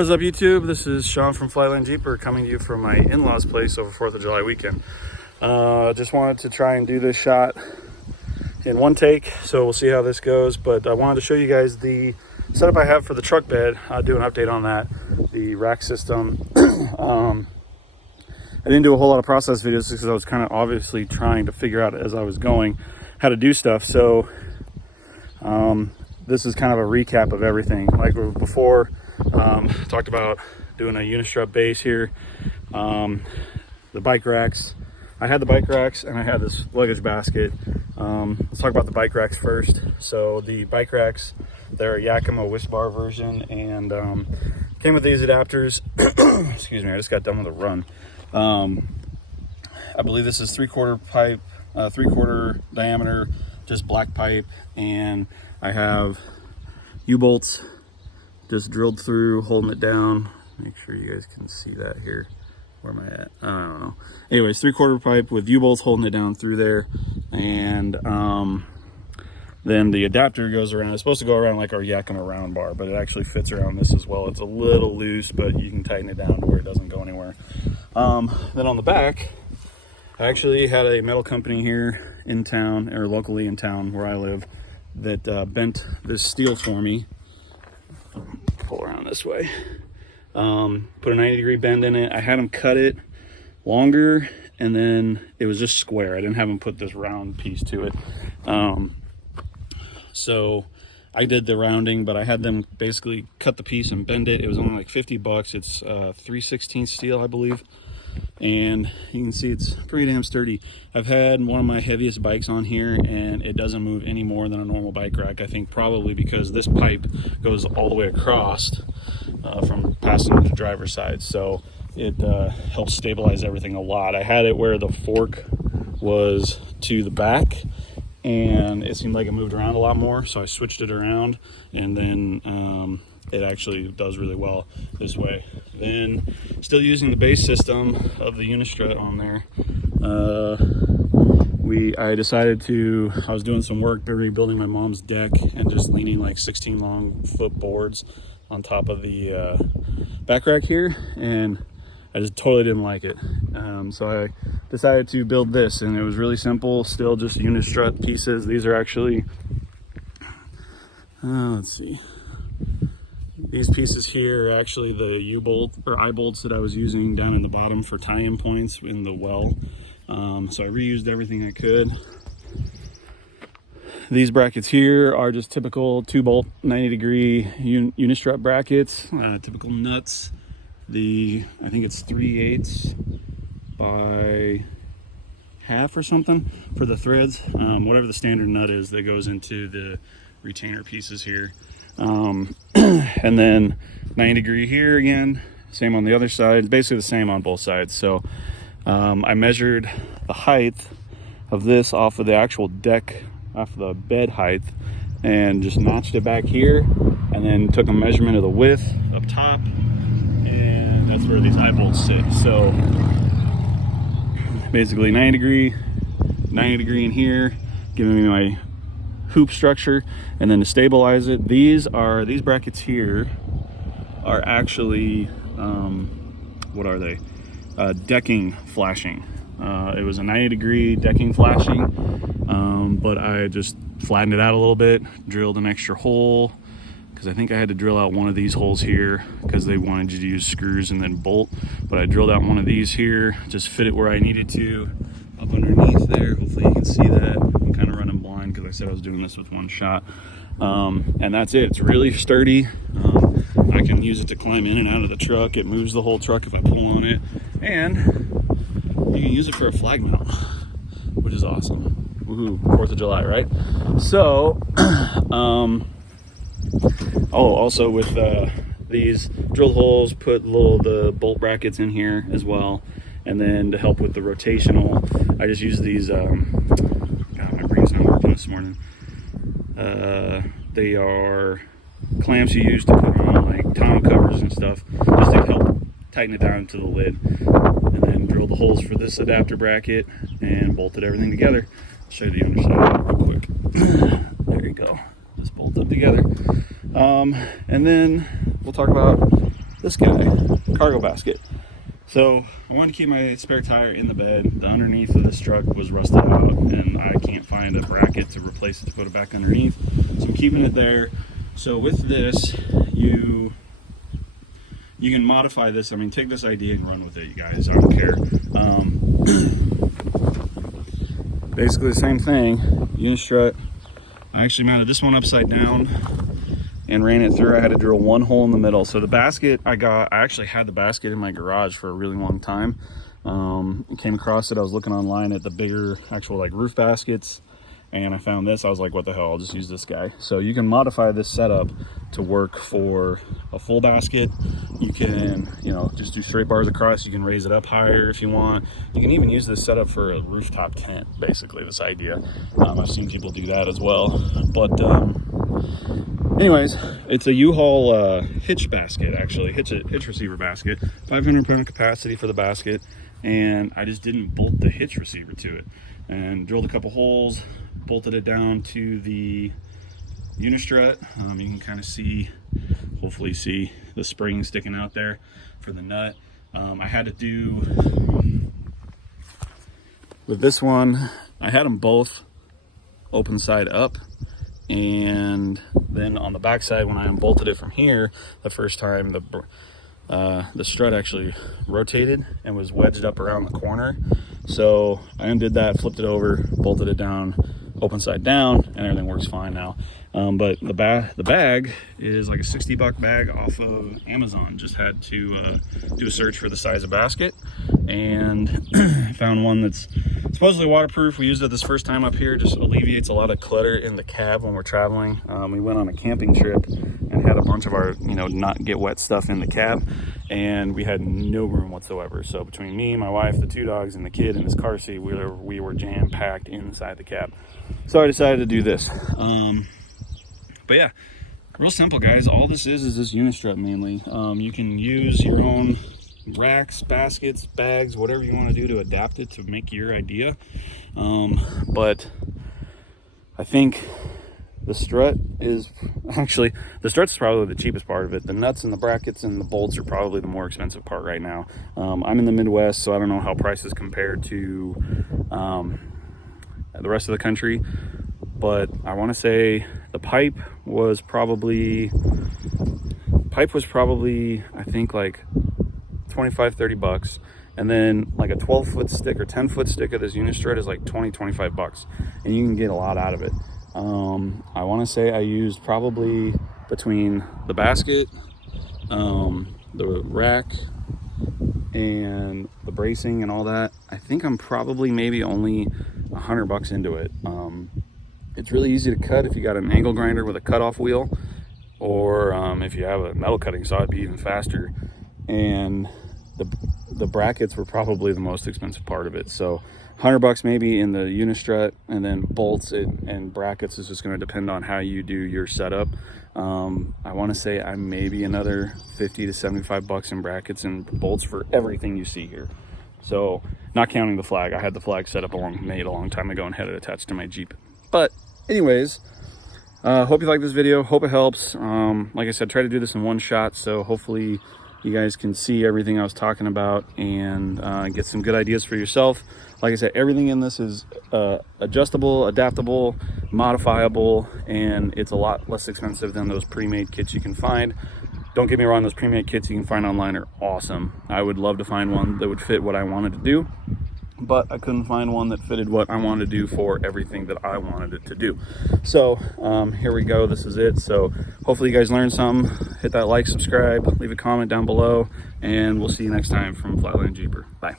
What's up, YouTube? This is Sean from Flyland Jeeper coming to you from my in-laws place over 4th of July weekend. Just wanted to try and do this shot in one take, so we'll see how this goes. But I wanted to show you guys the setup I have for the truck bed. I'll do an update on that, the rack system. I didn't do a whole lot of process videos because I was kind of obviously trying to figure out as I was going how to do stuff. So this is kind of a recap of everything. Like before, talked about doing a unistrut base here, the bike racks. I had the bike racks and I had this luggage basket. Let's talk about the bike racks first. So the bike racks, they're a Yakima Wisbar version, and came with these adapters. Excuse me, I just got done with a run. I believe this is 3/4 pipe, 3/4 diameter, just black pipe, and I have U-bolts just drilled through, holding it down. Make sure you guys can see that here. Where am I at? I don't know. Anyways, 3/4 pipe with U-bolts holding it down through there, and then the adapter goes around. It's supposed to go around like our Yakima round bar, but it actually fits around this as well. It's a little loose, but you can tighten it down to where it doesn't go anywhere. Then on the back, I actually had a metal company here in town, or locally in town where I live, that bent this steel for me. Pull around this way. Put a 90-degree bend in it. I had them cut it longer, and then it was just square. I didn't have them put this round piece to it. So I did the rounding, but I had them basically cut the piece and bend it. It was only like $50. It's 3/16 steel, I believe. And you can see it's pretty damn sturdy. I've had one of my heaviest bikes on here, and it doesn't move any more than a normal bike rack. I think probably because this pipe goes all the way across from passenger to driver's side, so it helps stabilize everything a lot. I had it where the fork was to the back, and it seemed like it moved around a lot more, so I switched it around, and then it actually does really well this way. Then still using the base system of the unistrut on there. I decided I was doing some work rebuilding my mom's deck and just leaning like 16 long foot boards on top of the back rack here, and I just totally didn't like it. So I decided to build this, and it was really simple, still just unistrut pieces. These are actually, let's see. These pieces here are actually the U-bolt or I-bolts that I was using down in the bottom for tie-in points in the well. So I reused everything I could. These brackets here are just typical 2-bolt 90-degree unistrut brackets, typical nuts. I think it's 3/8 by half or something for the threads. Whatever the standard nut is that goes into the retainer pieces here. And then 90-degree here again, same on the other side, basically the same on both sides. So I measured the height of this off of the actual deck, off the bed height, and just notched it back here, and then took a measurement of the width up top, and that's where these eye bolts sit. So basically 90 degree in here, giving me my hoop structure. And then to stabilize it, these brackets here are actually what are they? Decking flashing. It was a 90-degree decking flashing, but I just flattened it out a little bit, drilled an extra hole, because I think I had to drill out one of these holes here because they wanted you to use screws and then bolt, but I drilled out one of these here, just fit it where I needed to, up underneath there. Hopefully you can see that. I'm kind of running blind because I said I was doing this with one shot. And that's it. It's really sturdy. I can use it to climb in and out of the truck. It moves the whole truck if I pull on it, and you can use it for a flag mount, which is awesome. Woohoo, 4th of July, right? So also with these drill holes, put the bolt brackets in here as well. And then to help with the rotational, I just use these, God, my brain's not working this morning. They are clamps you use to put on like tonneau covers and stuff, just to help tighten it down to the lid. And then drill the holes for this adapter bracket and bolted everything together. I'll show you the underside real quick. There you go. Just bolt them together. And then we'll talk about this guy, cargo basket. So I wanted to keep my spare tire in the bed. The underneath of this truck was rusted out and I can't find a bracket to replace it to put it back underneath. So I'm keeping it there. So with this, you can modify this. I mean, take this idea and run with it, you guys. I don't care. Basically the same thing. Unistrut. I actually mounted this one upside down and ran it through. I had to drill one hole in the middle. So the basket I actually had the basket in my garage for a really long time. Came across it. I was looking online at the bigger actual like roof baskets, and I found this. I was like, what the hell, I'll just use this guy. So you can modify this setup to work for a full basket. You can, you know, just do straight bars across. You can raise it up higher if you want. You can even use this setup for a rooftop tent, basically, this idea. I've seen people do that as well. But anyways, it's a U-Haul hitch basket, actually, hitch receiver basket. 500 pound capacity for the basket, and I just didn't bolt the hitch receiver to it. And drilled a couple holes, bolted it down to the Unistrut. You can kind of see, hopefully see the spring sticking out there for the nut. I had to do, with this one, I had them both open side up. And then on the back side, when I unbolted it from here, the first time the strut actually rotated and was wedged up around the corner. So I undid that, flipped it over, bolted it down, open side down, and everything works fine now. But the bag is like a $60 bag off of Amazon. Just had to do a search for the size of basket, and found one that's supposedly waterproof. We used it this first time up here. Just alleviates a lot of clutter in the cab when we're traveling. We went on a camping trip and had a bunch of our, you know, not get wet stuff in the cab, and we had no room whatsoever. So between me, my wife, the 2 dogs, and the kid in his car seat, we were jam packed inside the cab. So I decided to do this. But yeah, real simple, guys. All this is this Unistrut mainly. You can use your own racks, baskets, bags, whatever you want to do to adapt it to make your idea. But I think the strut is strut's probably the cheapest part of it. The nuts and the brackets and the bolts are probably the more expensive part right now. I'm in the Midwest, so I don't know how prices compare to the rest of the country, but I want to say the pipe was probably I think like 25-30 bucks, and then like a 12-foot stick or 10-foot stick of this Unistrut is like 20-25 bucks, and you can get a lot out of it. I want to say I used probably between the basket, the rack, and the bracing and all that, I think I'm probably maybe only $100 into it. It's really easy to cut if you got an angle grinder with a cutoff wheel, or if you have a metal cutting saw, it'd be even faster. And the brackets were probably the most expensive part of it. So $100 maybe in the Unistrut, and then bolts and brackets is just going to depend on how you do your setup. I want to say I'm maybe another 50 to 75 bucks in brackets and bolts for everything you see here. So not counting the flag. I had the flag set up made a long time ago and had it attached to my Jeep. But anyways, hope you like this video. Hope it helps. Like I said, try to do this in one shot, so hopefully you guys can see everything I was talking about and get some good ideas for yourself. Like I said, everything in this is adjustable, adaptable, modifiable, and it's a lot less expensive than those pre-made kits you can find. Don't get me wrong, those pre-made kits you can find online are awesome. I would love to find one that would fit what I wanted to do, but I couldn't find one that fitted what I wanted to do for everything that I wanted it to do. So here we go, this is it. So hopefully you guys learned something. Hit that like, subscribe, leave a comment down below, and we'll see you next time from Flatland Jeeper. Bye.